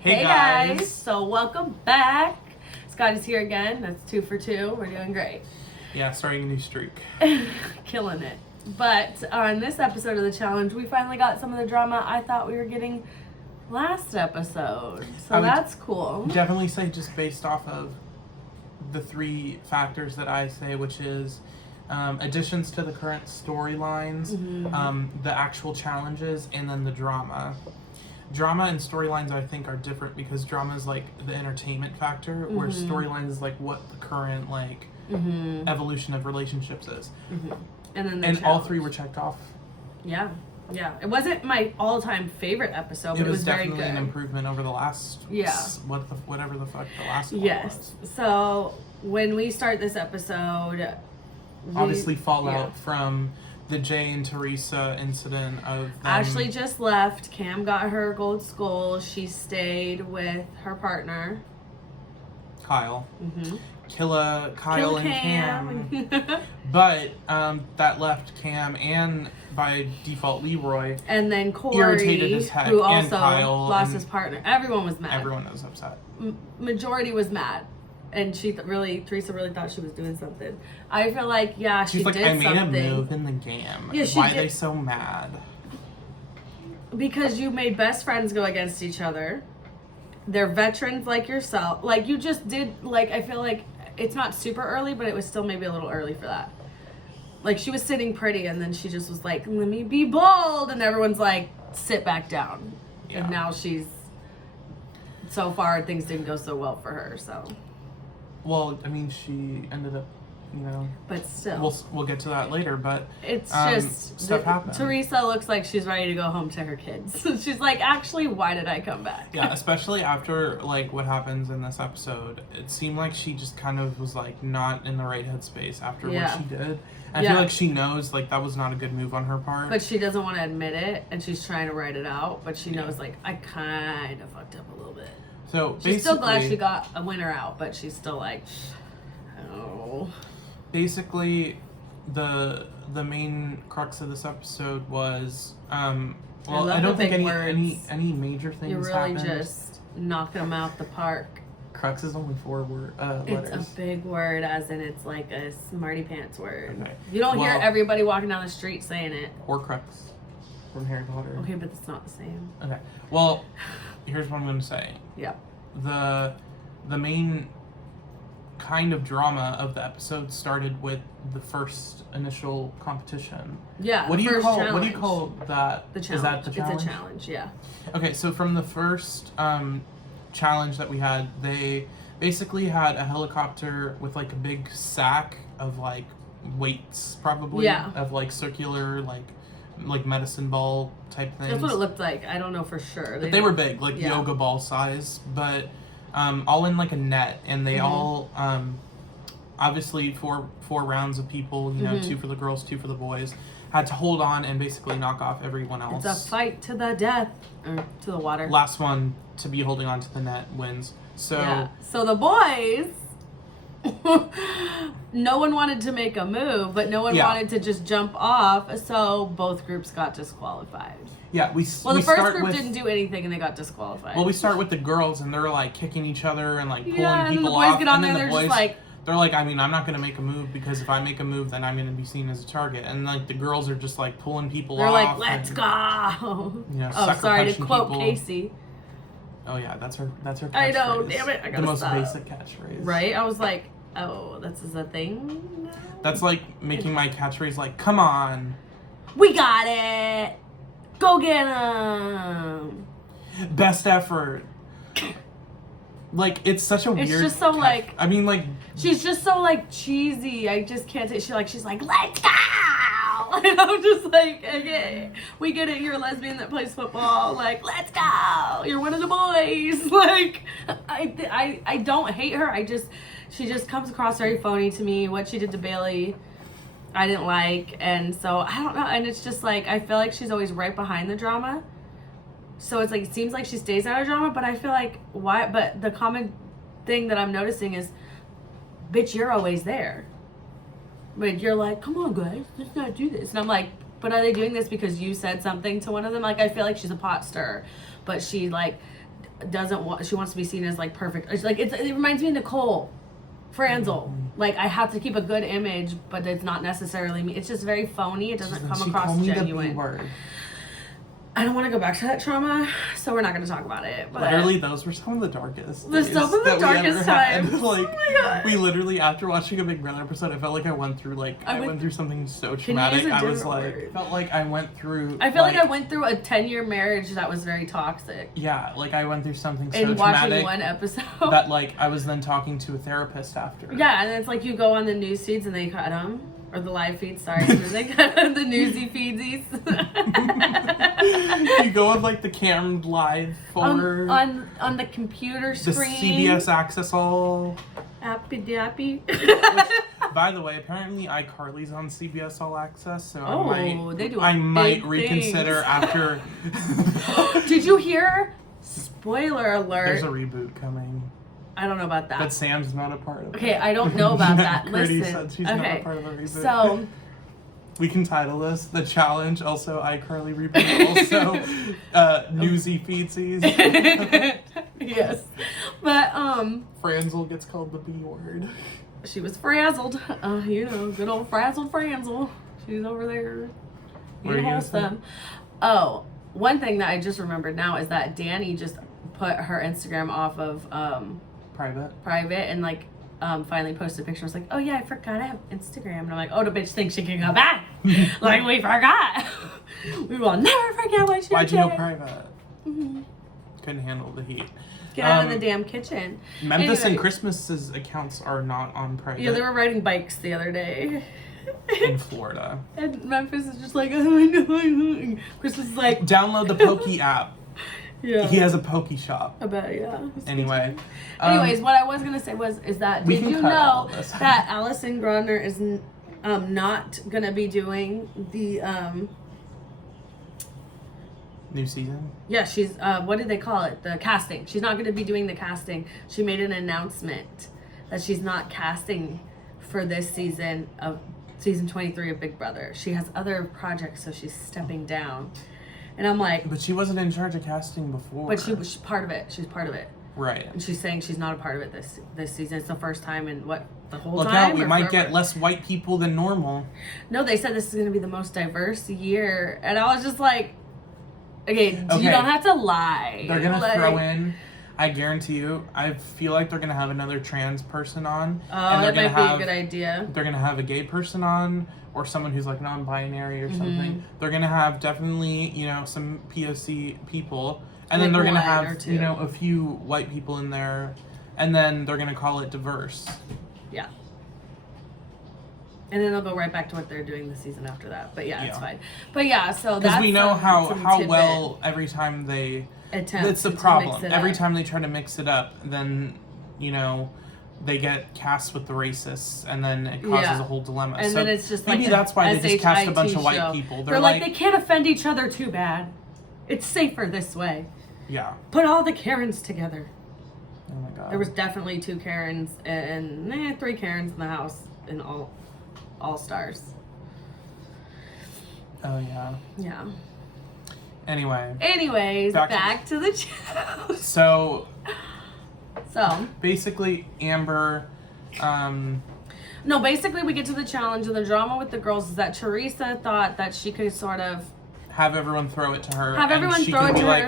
Hey guys! So welcome back. Scott is here again. That's 2 for 2. We're doing great. Yeah, starting a new streak. Killing it. But on this episode of the challenge, we finally got some of the drama I thought we were getting last episode. So that's cool. Definitely say just based off of the 3 factors that I say, which is additions to the current storylines, the actual challenges, and then the drama. Drama and storylines, I think, are different because drama is like the entertainment factor, where storylines is like what the current evolution of relationships is. And then and all 3 were checked off. Yeah. It wasn't my all-time favorite episode, but it was very good. Definitely an improvement over the last. Whatever the fuck the last one was. Yes. So when we start this episode, obviously fallout from the Jay and Teresa incident of them. Ashley just left. Cam got her gold skull. She stayed with her partner, Kyle. Kyle and Cam. But that left Cam and by default Leroy. And then Corey, irritated as heck, who and also Kyle lost his partner. Everyone was mad. Everyone was upset. Majority was mad. And Teresa really thought she was doing something. I feel like, she She's like, did I made something. a move in the game. Yeah, Why are they so mad? Because you made best friends go against each other. They're veterans like yourself. Like, you just did, like, I feel like it's not super early, but it was still maybe a little early for that. Like, she was sitting pretty, and then she just was like, let me be bold. And everyone's like, sit back down. Yeah. And now so far, things didn't go so well for her, so. Well, I mean, she ended up, But still. We'll get to that later, but it's just stuff happened. Teresa looks like she's ready to go home to her kids. She's like, actually, why did I come back? Yeah, especially after like what happens in this episode. It seemed like she just kind of was like not in the right headspace after what she did. I feel like she knows like that was not a good move on her part. But she doesn't want to admit it, and she's trying to write it out. But she knows like I kind of fucked up a little bit. So she's still glad she got a winner out, but she's still like, oh. Basically, the main crux of this episode was I don't think any major things You're really happened. just knocking them out the park. Crux is only 4 letters. It's a big word, as in it's like a smarty pants word. Okay. You don't hear everybody walking down the street saying it. Horcrux from Harry Potter. Okay, but it's not the same. Okay. Well, here's what I'm going to say. Yeah. The main kind of drama of the episode started with the first initial competition. Yeah. What do you challenge. call that? The challenge. Is that the challenge? It's a challenge, yeah. Okay, so from the first challenge that we had, they basically had a helicopter with like a big sack of like weights, probably of like circular like medicine ball type things. That's what it looked like. I don't know for sure. But they were big, like yoga ball size, but all in like a net, and they all obviously four rounds of people, 2 for the girls, 2 for the boys, had to hold on and basically knock off everyone else. It's a fight to the death, or to the water. Last one to be holding on to the net wins. So the boys, no one wanted to make a move, but no one wanted to just jump off, so both groups got disqualified. Yeah, the first group didn't do anything and they got disqualified. Well, we start with the girls, and they're like kicking each other and like pulling people off. And the boys get on there and they're just like, they're like, I mean, I'm not gonna make a move because if I make a move, then I'm gonna be seen as a target. And like the girls are just like pulling people off. They're like, let's go. To quote people. Casey. Oh yeah, that's her catchphrase. I know, damn it, I gotta the most stop. basic catchphrase. Right? I was like, oh, this is a thing? That's like making my catchphrase like, come on. We got it. Go get him. Best effort. Like, it's such a weird... It's just so, like... I mean, like... She's just so, like, cheesy. I just can't take... She's like, let's go! And I'm just like, okay. We get it. You're a lesbian that plays football. Like, let's go! You're one of the boys. Like, I don't hate her. She just comes across very phony to me. What she did to Bailey, I didn't like. And so, I don't know. And it's just, like, I feel like she's always right behind the drama. So it's like, it seems like she stays out of drama, but I feel like, why? But the common thing that I'm noticing is, bitch, you're always there. But you're like, come on, guys, let's not do this. And I'm like, but are they doing this because you said something to one of them? Like, I feel like she's a pot stirrer, but she, like, doesn't want. She wants to be seen as like perfect. It's like it reminds me of Nicole Franzel. Like I have to keep a good image, but it's not necessarily me. It's just very phony. It doesn't come across genuine. I don't want to go back to that trauma, so we're not going to talk about it. But literally, those were some of the darkest. Some of the darkest times. Like, oh my God. we literally, after watching a Big Brother episode, I felt like I went through something so traumatic. I was like, felt like I went through. I feel like I went through a 10-year marriage that was very toxic. Yeah, like I went through something so traumatic. watching one episode. That like I was then talking to a therapist after. Yeah, and it's like you go on the news feeds and they cut them. Or the live feeds, sorry. They cut the newsy feedsies. You go on like the cammed live folder. On the computer screen. The CBS Access All. Appy dappy. By the way, apparently iCarly's on CBS All Access, so I might reconsider after. Did you hear? Spoiler alert. There's a reboot coming. I don't know about that. But Sam's not a part of it. Okay, I don't know about that. Listen. Said she's not a part of a reboot. So we can title this The Challenge, also iCarly reboot, also Newsy Feedsies. Yes. But Franzel gets called the B word. She was frazzled. Good old frazzled Franzel. She's over there. You host them. Oh, one thing that I just remembered now is that Danny just put her Instagram off of private and like finally posted a picture. I was like, oh yeah, I forgot I have Instagram. And I'm like, oh, the bitch thinks she can go back. Like, we forgot. We will never forget what she did. Why'd you go private? Mm-hmm. Couldn't handle the heat. Get out of the damn kitchen. Memphis and Christmas's accounts are not on private. Yeah, they were riding bikes the other day. In Florida. And Memphis is just like, oh, I know. Christmas is like, download the Pokey app. Yeah. He has a Pokey shop. I bet, yeah. Anyway. Anyways, what I was going to say is that, did you know that Allison Grodner is not going to be doing the... new season? Yeah, she's, what did they call it? The casting. She's not going to be doing the casting. She made an announcement that she's not casting for this season of season 23 of Big Brother. She has other projects, so she's stepping down. And I'm like... But she wasn't in charge of casting before. But she was part of it. She's part of it. Right. And she's saying she's not a part of it this season. It's the first time in the whole Look time? out, we might get less white people than normal. No, they said this is going to be the most diverse year. And I was just like... Okay, you don't have to lie. They're going to throw in... I guarantee you, I feel like they're going to have another trans person on. Oh, that might be a good idea. They're going to have a gay person on, or someone who's like non-binary or something. They're going to have definitely, some POC people. And then they're going to have, a few white people in there. And then they're going to call it diverse. Yeah. And then they'll go right back to what they're doing the season after that. But yeah, it's fine. But yeah, so that's... Because we know how well every time they... That's the problem. Every time they try to mix it up, then, they get cast with the racists, and then it causes a whole dilemma. And then it's just maybe that's why they just cast a bunch of white people. They're like, they can't offend each other too bad. It's safer this way. Yeah. Put all the Karens together. Oh my God. There was definitely 2 Karens and 3 Karens in the house in all Stars. Oh yeah. Yeah. Anyways, back to the challenge. So basically, Amber. No, basically we get to the challenge, and the drama with the girls is that Teresa thought that she could sort of have everyone throw it to her.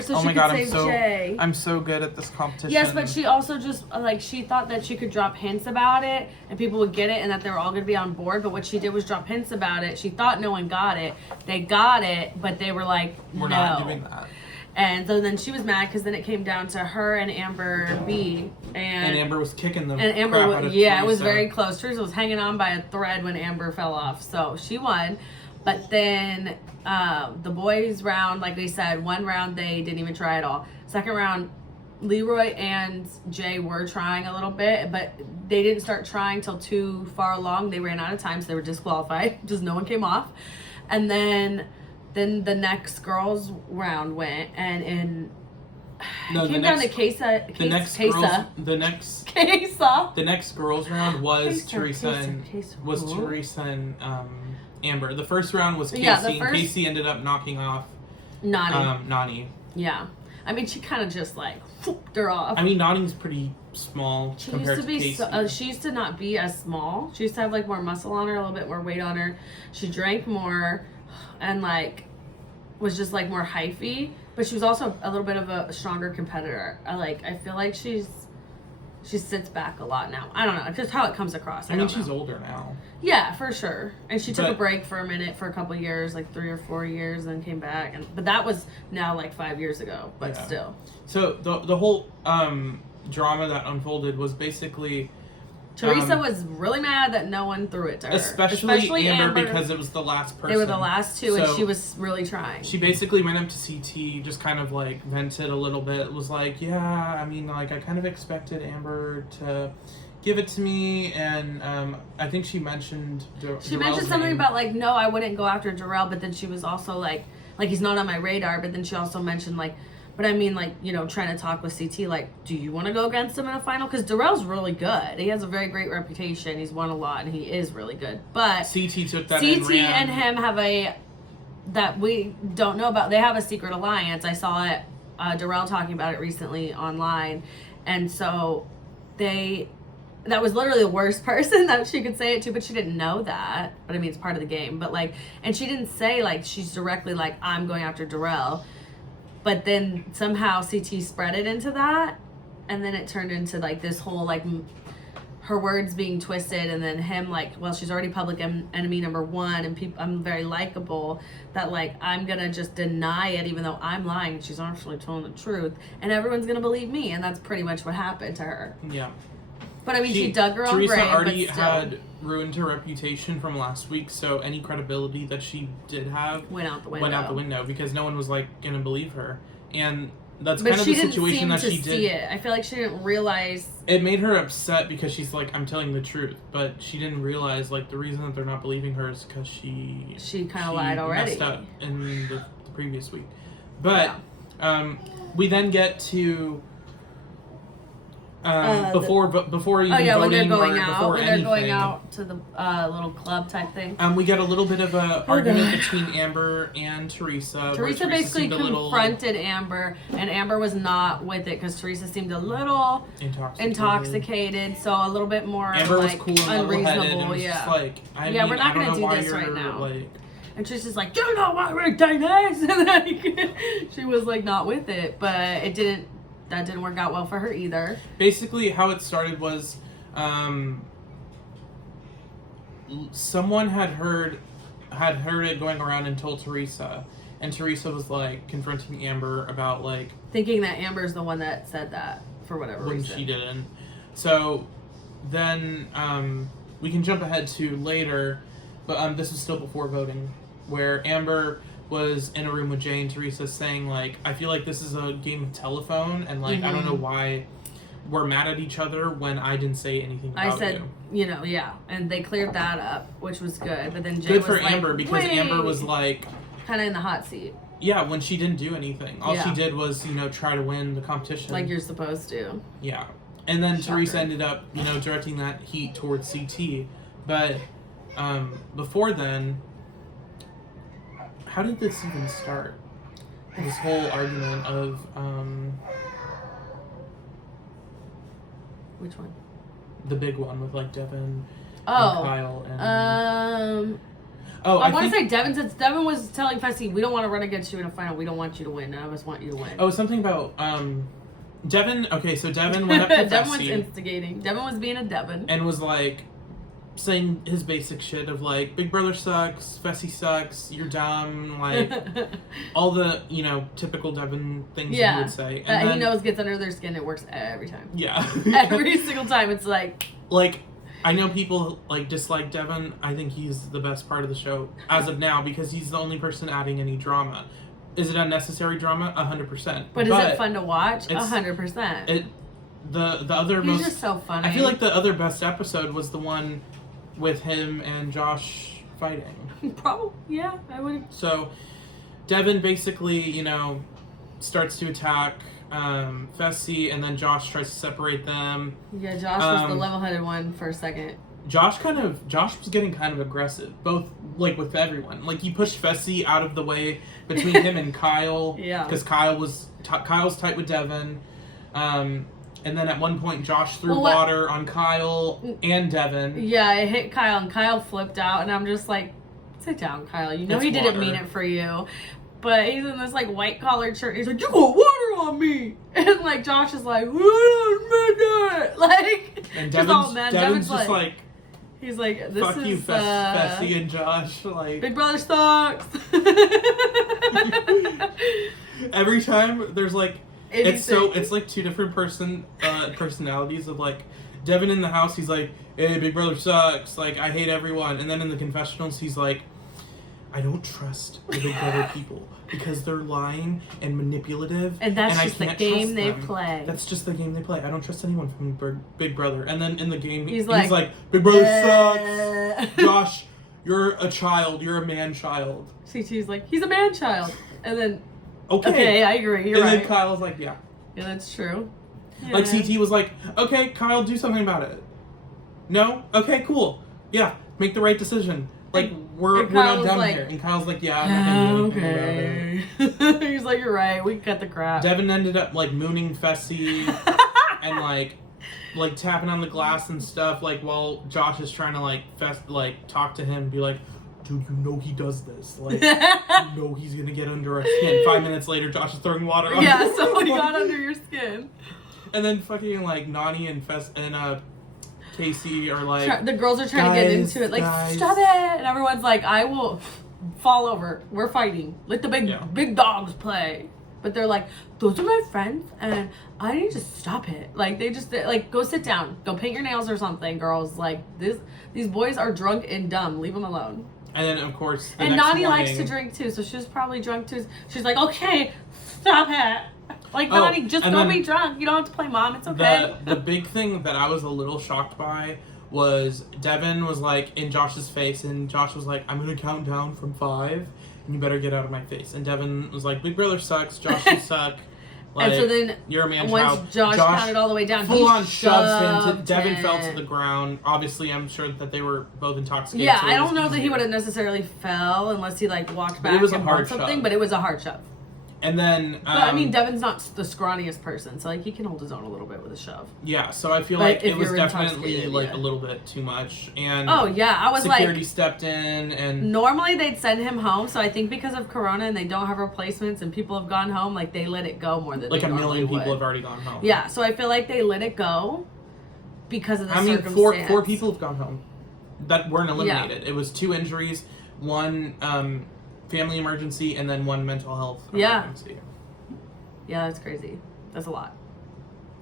So she could save Jay. I'm so good at this competition. Yes, but she also just, she thought that she could drop hints about it, and people would get it, and that they were all going to be on board, but what she did was drop hints about it. She thought no one got it. They got it, but they were like, We're not doing that. And so then she was mad, because then it came down to her and Amber B. And Amber was kicking them. And Amber, it was very close. Teresa was hanging on by a thread when Amber fell off, so she won. But then the boys round, like they said, one round they didn't even try at all. Second round, Leroy and Jay were trying a little bit, but they didn't start trying till too far along. They ran out of time, so they were disqualified. Just no one came off. And then the next girls round went, and it came down to Kesa. The next girls round was Teresa and Amber. The first round was Casey, and Casey ended up knocking off Nani. Nani. Yeah. I mean, she kind of just like whooped her off. I mean, Notting's pretty small She compared used to be Casey. she used to not be as small. She used to have like more muscle on her, a little bit more weight on her. She drank more and like was just like more hyphy, but she was also a little bit of a stronger competitor. I feel like she sits back a lot now. I don't know, just how it comes across. I mean, she's older now. Yeah, for sure. And she took a But- break for a minute for a couple of years, like 3 or 4 years, and then came back. But that was now like 5 years ago. But Yeah. still, So the whole drama that unfolded was basically Teresa was really mad that no one threw it to her, especially Amber because it was the last person. They were the last two, and So- she was really trying. She basically went up to CT, just kind of like vented a little bit. Was like, yeah, I mean, like I kind of expected Amber to give it to me, and I think she mentioned. She mentioned something name. about like, no, I wouldn't go after Darrell, but then she was also like he's not on my radar. But then she also mentioned like, but I mean like, you know, trying to talk with CT like, do you want to go against him in a final? Because Darrell's really good. He has a very great reputation. He's won a lot, and he is really good. But CT took that. CT and him have that we don't know about. They have a secret alliance. I saw it. Darrell talking about it recently online, and so that was literally the worst person that she could say it to, but she didn't know that. But I mean, it's part of the game. But like, and she didn't say like she's directly like, I'm going after Darrell. But then somehow CT spread it into that, and then it turned into like this whole like her words being twisted, and then him like, well, she's already public enemy number one, and I'm very likable, that like I'm gonna just deny it even though I'm lying. She's actually telling the truth, and everyone's gonna believe me, and that's pretty much what happened to her. Yeah. But I mean, she dug her own Teresa grave, already but still had ruined her reputation from last week, so any credibility that she did have went out the window. Because no one was like gonna believe her, and that's But kind of she the didn't situation seem that to she see did. it. I feel like she didn't realize. It made her upset because she's like, I'm telling the truth, but she didn't realize like the reason that they're not believing her is because she kind of lied already. messed up in the previous week. But we then get to before even when they're voting going or out, before when they're anything. going out to the little club type thing. We get a little bit of a argument between Amber and Teresa. where Teresa basically seemed a little confronted Amber, and Amber was not with it because Teresa seemed a little intoxicated, so a little bit more Amber like was cool and level-headed, and unreasonable. was Yeah, just like, we're not going gonna to do this right now. Like, and Teresa's like, you know why we're doing this, and like she was like not with it, but that didn't work out well for her either. basically, how it started was someone had heard it going around and told Teresa, and Teresa was like confronting Amber about like Thinking that Amber's the one that said that for whatever when reason. she didn't. So then we can jump ahead to later, but this was still before voting, where Amber was in a room with Jay and Teresa saying like, I feel like this is a game of telephone, and like I don't know why we're mad at each other when I didn't say anything about I said, you. Yeah, and they cleared that up, which was good. But then Jay Good was for like, Amber, because Amber was like, kind of in the hot seat, yeah, when she didn't do anything. All she Yeah. did was, try to win the competition. like you're supposed to. Yeah. And then Shocker. Teresa ended up, directing that heat towards CT. But before then, how did this even start? This whole argument of Which one? the big one with like Devin and Oh, Kyle and I want to say Devin was telling Fessy, we don't want to run against you in a final. We don't want you to win. None of us want you to win. Oh, something about Devin. Okay, so Devin went up to Devin was Fessy instigating. Devin was being a Devin. and was like saying his basic shit of like, Big Brother sucks, Fessy sucks, you're dumb, like all the typical Devin things he would say. That And then, he knows gets under their skin. It works every time. Yeah. Every single time. It's like I know people like dislike Devin. I think he's the best part of the show as of now because he's the only person adding any drama. Is it unnecessary drama? 100%. But is it fun to watch? 100%. The other He's most just so funny. I feel like the other best episode was the one with him and Josh fighting. Probably, yeah, I would. So Devin basically, starts to attack Fessy, and then Josh tries to separate them. Yeah, Josh was the level-headed one for a second. Josh was getting kind of aggressive, both like with everyone. Like he pushed Fessy out of the way between him and Kyle. Yeah. Because Kyle's tight with Devin. And then at one point Josh threw water on Kyle and Devin. Yeah, it hit Kyle and Kyle flipped out, and I'm just like, sit down, Kyle. You know It's he didn't water. mean it for you. But he's in this like white collared shirt. He's like, you got water on me, and like Josh is like, wait a minute, like, And just all mad. Devin's just like, he's like, this fuck is you, Fessy and Josh. Like, Big Brother sucks. every time there's like, it's Anything. like two different personalities of like, Devin in the house, he's like, hey, Big Brother sucks. Like, I hate everyone. And then in the confessionals, he's like, I don't trust the Big Brother people because they're lying and manipulative. And that's I just the can't game trust they them. play. That's just the game they play. I don't trust anyone from Big Brother. And then in the game, He's he's like, like, Big Brother sucks. Josh, you're a child. You're a man-child. CT's like, he's a man-child. And then, Okay. okay, I agree. You're and right. then Kyle's like, yeah. Yeah, that's true. Like Yeah. CT was like, okay, Kyle, do something about it. No? Okay, cool. Yeah, make the right decision. Like, we're and not Kyle was done like, here. And Kyle's like, yeah, I'm not gonna do anything about it. He's like, you're right. We can cut the crap. Devin ended up like mooning Fessy and like tapping on the glass and stuff, like while Josh is trying to like talk to him, be like, dude, you know he does this. Like, you know he's gonna get under our skin. 5 minutes later, Josh is throwing water on Yeah, him. somebody got under your skin. And then fucking like Nani and Casey are like, The girls are trying to get guys, into it. Like, guys. stop it. And everyone's like, I will fall over. We're fighting. Let the big dogs play. But they're like, those are my friends, and I need to stop it. Like, they just, like, go sit down. Go paint your nails or something, girls. Like, these boys are drunk and dumb. Leave them alone. and then of course the And next Nani likes to morning- drink, too, so she was probably drunk, too. She's like, okay, stop it. Like, Oh, Nani, just and don't then be drunk. You don't have to play mom. It's okay. The big thing that I was a little shocked by was Devin was like in Josh's face, and Josh was like, I'm gonna count down from 5, and you better get out of my face. And Devin was like, Big Brother sucks, Josh you suck. Like, and so then, you're a man once child. Josh counted all the way down, full he on shoves him. shoved Devin him. fell to the ground. Obviously, I'm sure that they were both intoxicated. Yeah, so I it was don't know that he easier. would have necessarily fell unless he like walked But back it was a and hard bumped something, shove. but it was a hard shove. And then, But I mean, Devin's not the scrawniest person, so like he can hold his own a little bit with a shove. yeah. So I feel But like if it was you're definitely intoxicated, like yeah. a little bit too much. And Oh yeah, I was security like, stepped in, and normally they'd send him home, so I think because of Corona and they don't have replacements and people have gone home, like they let it go more than like they a normally million people would. have already gone home. Yeah, so I feel like they let it go because of the I mean, circumstance. four people have gone home that weren't eliminated. It was 2 injuries, 1 family emergency, and then 1 mental health Yeah. emergency. Yeah, that's crazy. That's a lot.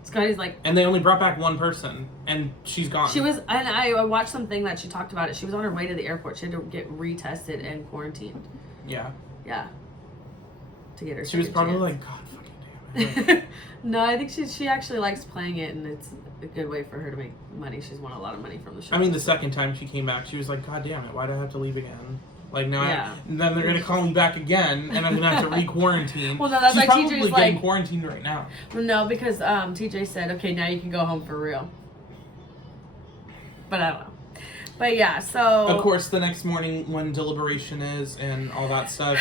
Scotty's like, And they only brought back 1 person, and she's gone. she was, and I watched something that she talked about it. She was on her way to the airport. She had to get retested and quarantined. Yeah. Yeah. To get her. She was second probably chance. like, God fucking damn it. No, I think she actually likes playing it, and it's a good way for her to make money. She's won a lot of money from the show. I mean, the second time she came back, she was like, God damn it, why do I have to leave again? Like, now Yeah. and then they're going to call me back again, and I'm going to have to re-quarantine. Well, no, that's She's why probably TJ's getting like- quarantined right now. No, because TJ said, okay, now you can go home for real. But I don't know. But yeah, so. Of course, the next morning when deliberation is and all that stuff,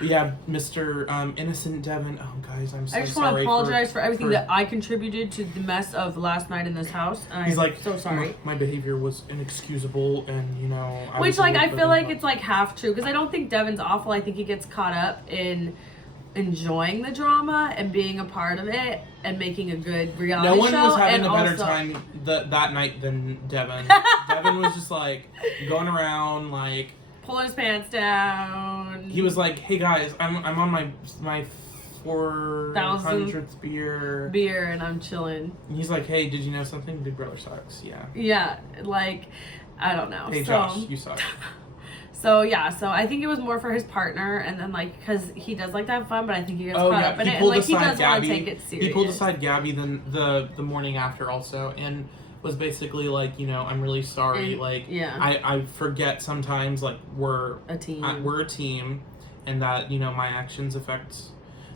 we have Mr. Innocent Devin. Oh, guys, I'm so I just want sorry. to apologize for everything that I contributed to the mess of last night in this house. And He's I'm like, so sorry. My behavior was inexcusable, and you know. Which, like, I feel like it's like half true because I don't think Devin's awful. I think he gets caught up in enjoying the drama and being a part of it and making a good reality No one show. was having and a better also- time that night than Devin. Devin was just like going around like. Pulling his pants down. He was like, "Hey guys, I'm on my 400th beer." And I'm chilling. And he's like, "Hey, did you know something? Big Brother sucks." Yeah. Yeah, like, I don't know. Hey so, Josh, you suck. So yeah, so I think it was more for his partner, and then like because he does like to have fun, but I think he gets caught up in it, and like he does want to take it serious. He pulled aside Gabby the morning after also, and was basically like, you know, I'm really sorry. And- like, yeah. I forget sometimes like we're A team. we're a team, and that, you know, my actions affect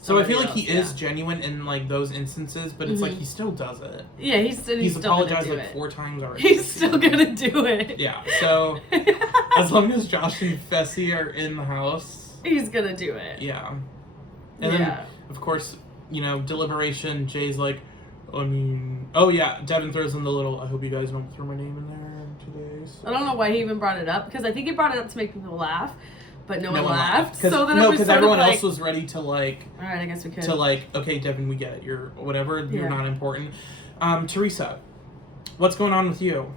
So I feel like somebody he else, is genuine in like those instances, but it's like he still does it. Yeah, he's He's still apologized gonna do like it. 4 times already. He's still gonna do it. Yeah. So as long as Josh and Fessy are in the house, He's gonna do it. yeah. And then of course, you know, deliberation. Jay's like, I mean, oh yeah. Devin throws in the little. I hope you guys don't throw my name in there today. So. I don't know why he even brought it up, because I think he brought it up to make people laugh, but no one laughed. Cause, so then no, it was because sort everyone of like, else was ready to like. all right, I guess we could. To like, okay, Devin, we get it. You're whatever. You're Yeah. not important. Teresa, what's going on with you?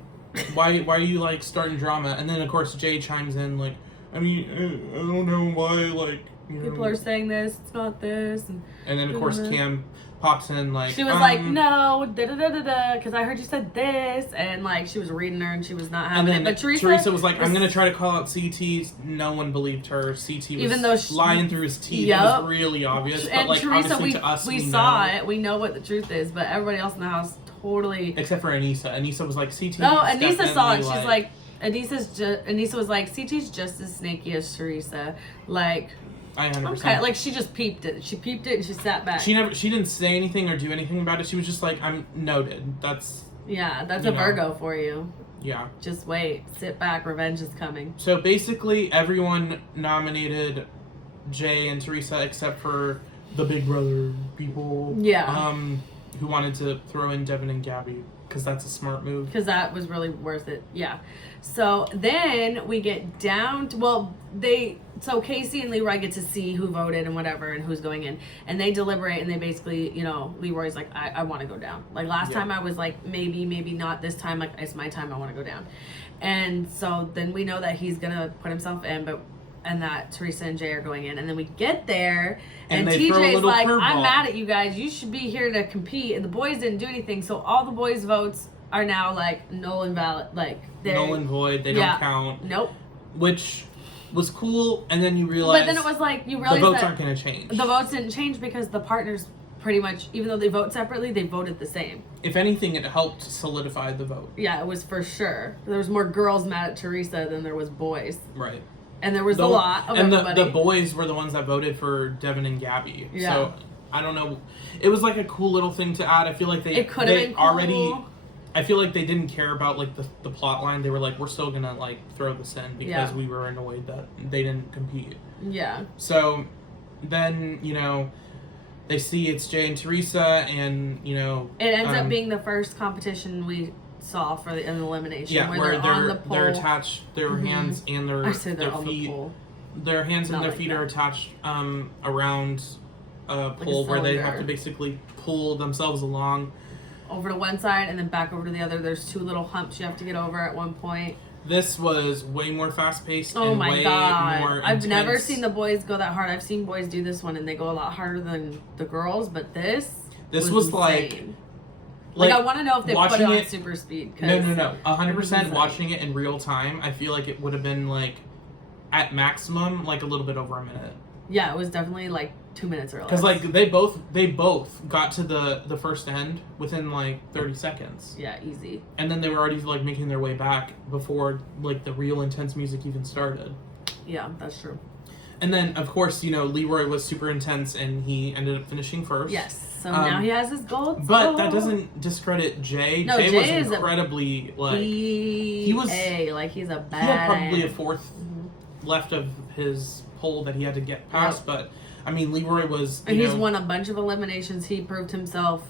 Why are you like starting drama? And then of course Jay chimes in like, I mean, I don't know why like. You know. People are saying this, it's not this. And then of course Cam pops in like. She was like, no, da-da-da-da-da, because I heard you said this, and like she was reading her and she was not having and then it. But Teresa was like, I'm going to try to call out CT. No one believed her. CT was even though lying through his teeth. Yep. It was really obvious. And but like, Teresa, obviously to us, we know. saw it. We know what the truth is, but everybody else in the house totally. Except for Anissa. Anissa was like, CT. No, Anissa saw it. She's like like, Anissa was like, CT's just as snaky as Teresa. Like, I 100%. okay, like she just peeped it. She peeped it and she sat back. She didn't say anything or do anything about it. She was just like, I'm noted. That's a Virgo for you. yeah. Just wait, sit back. Revenge is coming. So basically, everyone nominated Jay and Teresa except for the Big Brother people. Yeah. Who wanted to throw in Devin and Gabby because that's a smart move. Because that was really worth it. Yeah. So then we get down to, so Casey and Leroy get to see who voted and whatever and who's going in. And they deliberate and they basically, you know, Leroy's like, I want to go down. Like last time I was like, maybe not. This time, like, it's my time. I want to go down. And so then we know that he's going to put himself in, and that Teresa and Jay are going in. And then we get there, and they throw a TJ's little like, curveball. I'm mad at you guys. You should be here to compete. And the boys didn't do anything. So all the boys' votes are now, like, null and valid. Like, they're Null and void. They don't count. Nope. Which was cool. And then you realize. But then it was like, you realize the votes that aren't going to change. the votes didn't change because the partners pretty much, even though they vote separately, they voted the same. If anything, it helped solidify the vote. Yeah, it was for sure. There was more girls mad at Teresa than there was boys. Right. And there was a lot of and everybody. the boys were the ones that voted for Devin and Gabby. Yeah. So I don't know. It was like a cool little thing to add. I feel like It could have been cool. already. I feel like they didn't care about like the plot line. They were like, we're still gonna like throw this in because we were annoyed that they didn't compete. Yeah. So then they see it's Jay and Teresa, and it ends up being the first competition we saw for an elimination. Yeah, where they're on the pole. they're attached. Their hands and their on feet. the pole. Their hands and Not their like feet that. are attached around a pole where they have to basically pull themselves along. Over to one side and then back over to the other. There's 2 little humps you have to get over at one point. This was way more fast paced. Oh and my way god! More I've never intense. seen the boys go that hard. I've seen boys do this one and they go a lot harder than the girls, but this was like I want to know if they put it on it, super speed. No, 100%. insane. Watching it in real time, I feel like it would have been like at maximum like a little bit over a minute. Yeah, it was definitely like 2 minutes early. Because like they both got to the first end within like 30 seconds. Yeah, easy. And then they were already like making their way back before like the real intense music even started. Yeah, that's true. And then of course Leroy was super intense and he ended up finishing first. Yes. So now he has his gold. But that doesn't discredit Jay. No, Jay was is incredibly like he was like he's a bad. He had probably a fourth left of his pole that he had to get past, but I mean Leroy was. And he's won a bunch of eliminations. He proved himself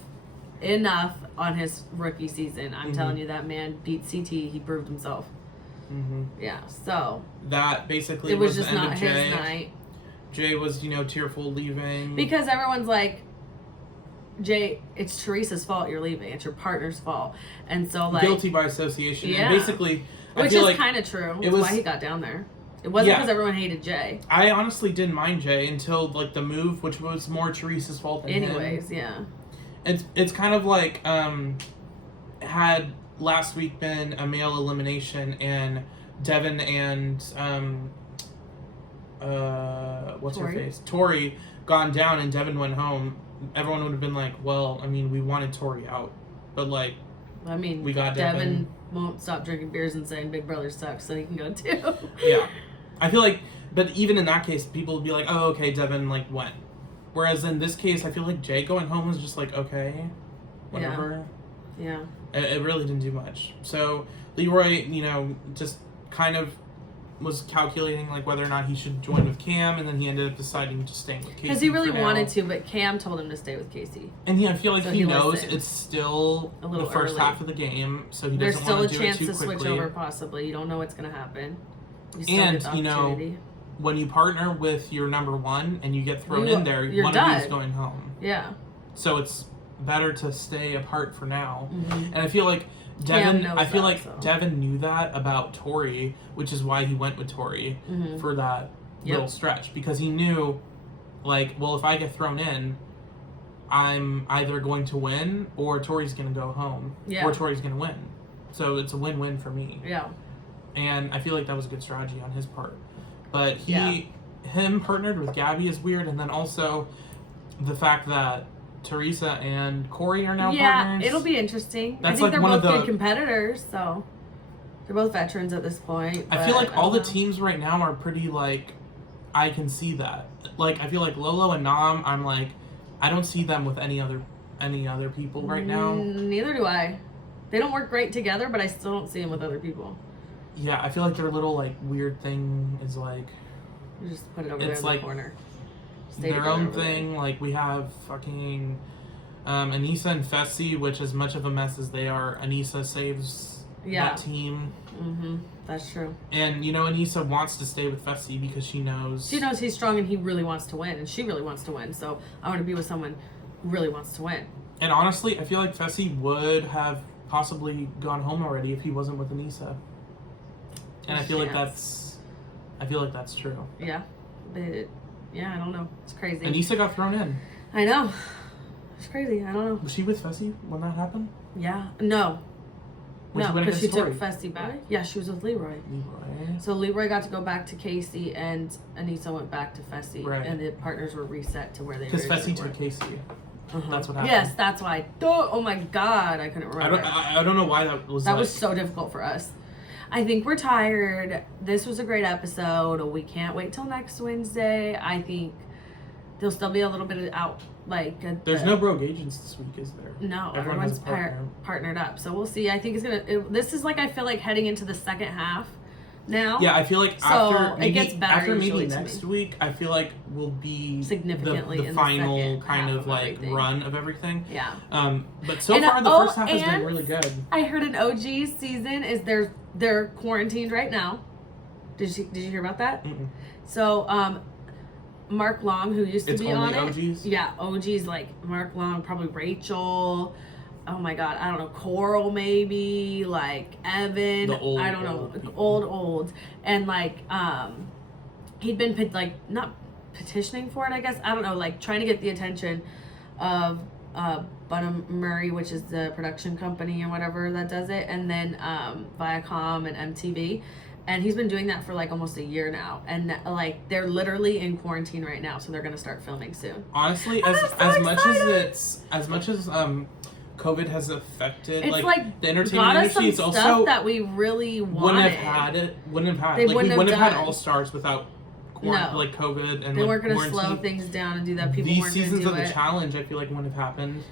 enough on his rookie season. I'm telling you, that man beat CT. He proved himself. Mm-hmm. Yeah. So that basically it was the just end not of his Jay. night. Jay was tearful leaving because everyone's like, Jay, it's Teresa's fault you're leaving. It's your partner's fault, and so like guilty by association. Yeah. And basically, which I feel is like kind of true. It That's was why he got down there. It wasn't because everyone hated Jay. I honestly didn't mind Jay until like the move, which was more Teresa's fault than Anyways, him. yeah. It's kind of like had last week been a male elimination and Devin and what's her face? Tori gone down and Devin went home, everyone would have been like, well, I mean, we wanted Tori out. But like I mean, we got Devin won't stop drinking beers and saying Big Brother sucks, so he can go too. Yeah. I feel like, but even in that case, people would be like, oh, okay, Devin like went. Whereas in this case, I feel like Jay going home was just like, okay, whatever. Yeah. It really didn't do much. So Leroy, just kind of was calculating like whether or not he should join with Cam, and then he ended up deciding to stay with Casey. Because he really wanted to, but Cam told him to stay with Casey. And I feel like So he knows listened. it's still A little the first early. half of the game, so he There's doesn't still a want to do it chance too to quickly. switch over, possibly. You don't know what's going to happen. You still And, get the opportunity. when you partner with your number one and you get thrown in there, you're one of you is done. going home. Yeah. So it's better to stay apart for now. Mm-hmm. And I feel like Cam Devin, knows I feel that, like so. Devin knew that about Tori, which is why he went with Tori Mm-hmm. for that Yep. little stretch, because he knew, like, well, if I get thrown in, I'm either going to win or Tori's going to go home, Yeah. or Tori's going to win. So it's a win-win for me. Yeah. And I feel like that was a good strategy on his part. But Yeah. him partnered with Gabby is weird, and then also the fact that Teresa and Corey are now partners. It'll be interesting. That's I think like they're one of both the- good competitors, so they're both veterans at this point. I feel but like all the don't know. teams right now are pretty, like, I can see that. Like, I feel like Lolo and Nam, I'm like, I don't see them with any other people right now. Neither do I. They don't work great together, but I still don't see them with other people. Yeah, I feel like their little, like, weird thing is, like, You just put it over there It's in like the corner. Stay their together own over there. thing. Like, we have fucking Anissa and Fessy, which, as much of a mess as they are, Anissa saves that team. Mm-hmm. That's true. And, Anissa wants to stay with Fessy because she knows... She knows he's strong and he really wants to win, and she really wants to win. So I want to be with someone who really wants to win. And honestly, I feel like Fessy would have possibly gone home already if he wasn't with Anissa. And I feel like that's true. Yeah. But, yeah, I don't know. It's crazy. Anissa got thrown in. I know. It's crazy. I don't know. Was she with Fessy when that happened? Yeah. No. When No, she went because she against took Tori? Fessy back. Yeah, she was with Leroy. Leroy. So Leroy got to go back to Casey, and Anissa went back to Fessy, Right. and the partners were reset to where they were. Because Fessy took Casey. That's what happened. Yes, that's why. Oh my God, I couldn't remember. I don't know why that was. That like, was so difficult for us. I think we're tired. This was a great episode. We can't wait till next Wednesday. I think there'll still be a little bit out. There's no Brogue Agents this week, is there? No, Everyone has everyone's a partner. partnered up. So we'll see. I think this is I feel like heading into the second half now. Yeah, I feel like So, after it maybe gets better after maybe usually to next me. week, I feel like will be Significantly the in the final second kind half of of like everything. run of everything. Yeah. But so And, far the first half has been and really good. I heard an OG season is they're quarantined right now. Did you hear about that? Mm-mm. So Mark Long, who used to It's be only on it, OGs? yeah, OGs like Mark Long, probably Rachel. Oh my God, I don't know, Coral maybe, like Evan. The old, I don't know, old people. old, and he'd been not petitioning for it, I guess. I don't know, like trying to get the attention of Bunham Murray, which is the production company and whatever that does it, and then Viacom and MTV. And he's been doing that for like almost a year now, and like they're literally in quarantine right now, so they're gonna start filming soon. Honestly, I'm as so much excited. as much as COVID has affected It's like the got entertainment us industry, it's some also stuff that we really wanted. wouldn't have had They like we wouldn't have wouldn't have had done. All Stars without No. like COVID and They like, weren't gonna quarantine. slow things down and do that. People These weren't gonna seasons do of the it. challenge, I feel like wouldn't have happened.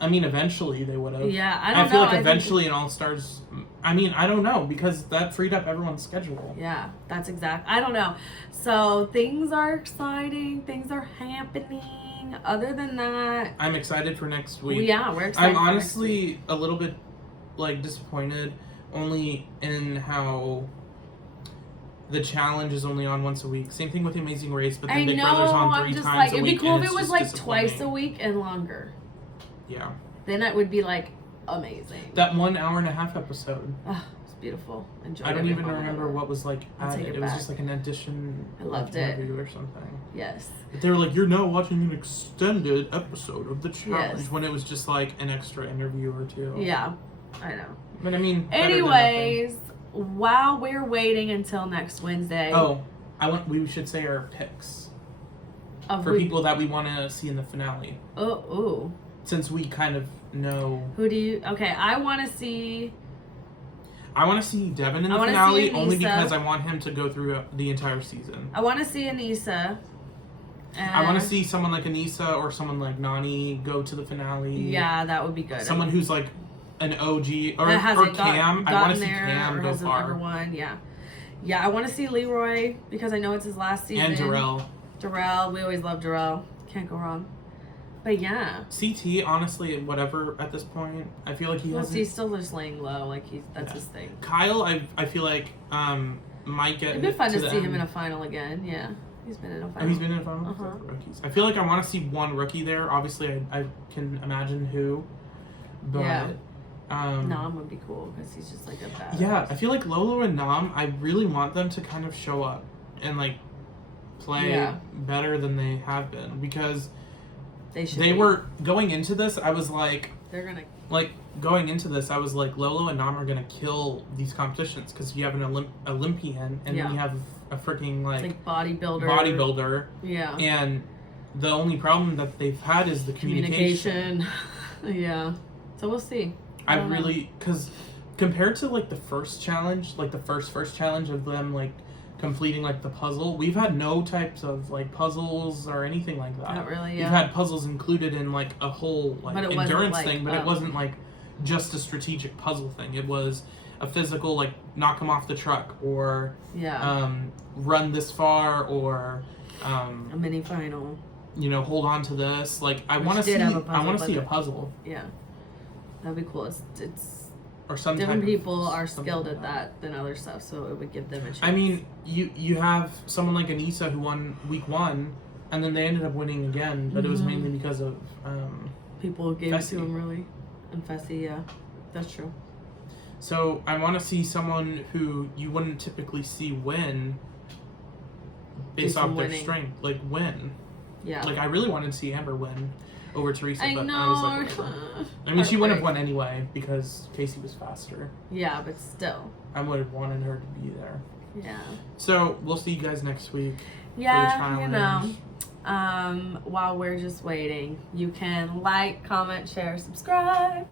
I mean, eventually they would have. Yeah, I I don't feel know. like I think- eventually in All Stars. I mean, I don't know because that freed up everyone's schedule. Yeah, that's exact. I don't know. So things are exciting. Things are happening. Other than that, I'm excited for next week. yeah, we're excited. I'm for next week. honestly a little bit like disappointed only in how the challenge is only on once a week. Same thing with the Amazing Race, but then I Big know. Brother's on I'm 3 just times like, a it'd be week. cool and if it it's was just like twice a disappointing. week and longer. Yeah. Then it would be like amazing. That 1 hour and a half episode. It's beautiful. Enjoy. I don't even remember what was like I'll take added. it It was back. just like an addition. I loved like, it. interview or something. Yes. But they were like, "You're now watching an extended episode of the challenge," Yes. when it was just like an extra interview or two. Yeah, I know. But I mean, better than nothing. Anyways, while we're waiting until next Wednesday. Oh, we should say our picks for people that we want to see in the finale. Oh, Since we kind of know. who do you? Okay, I want to see. I want to see Devin in I the wanna finale see only Anissa. because I want him to go through the entire season. I want to see Anissa. I want to see someone like Anissa or someone like Nani go to the finale. Yeah, that would be good. Someone who's like an OG or Cam. I want to see Cam go far. Yeah. Yeah, I want to see Leroy because I know it's his last season. And Darrell. Darrell, we always love Darrell. Can't go wrong. But yeah. CT, honestly, whatever at this point. I feel like he's still just laying low. Like that's his thing. Kyle, I feel like might get. It'd be fun to see him in a final again. Yeah, he's been in a final. Oh, he's been in a final. Rookies. I feel like I want to see one rookie there. Obviously, I can imagine who. But, yeah. Nam would be cool because he's just like a badass. Yeah, I feel like Lolo and Nam. I really want them to kind of show up and like play better than they have been because. They were going into this. I was like, they're gonna going into this. I was like, Lolo and Nam are gonna kill these competitions because you have an Olympian and then you have a freaking like bodybuilder. Yeah. And the only problem that they've had is the communication. Yeah. So we'll see. I really because compared to like the first challenge, like the first challenge of them like completing like the puzzle, we've had no types of like puzzles or anything like that. Not really. We've had puzzles included in like a whole like endurance thing, but it wasn't like just a strategic puzzle thing. It was a physical like knock them off the truck or run this far or a mini final. You know, hold on to this. Like I want to see a puzzle. Yeah, that'd be cool. It's or some different people are skilled at that than other stuff, so it would give them a chance. I mean, you have someone like Anissa who won week 1, and then they ended up winning again, but it was mainly because of people gave it to him really, and Fessy, yeah, that's true. So I want to see someone who you wouldn't typically see win based off their strength, like win. Yeah. Like I really wanted to see Amber win over Teresa, I but know. I was like, whatever. I mean, she wouldn't have won anyway because Casey was faster. Yeah, but still. I would have wanted her to be there. Yeah. So we'll see you guys next week. Yeah, you know. While we're just waiting, you can like, comment, share, subscribe.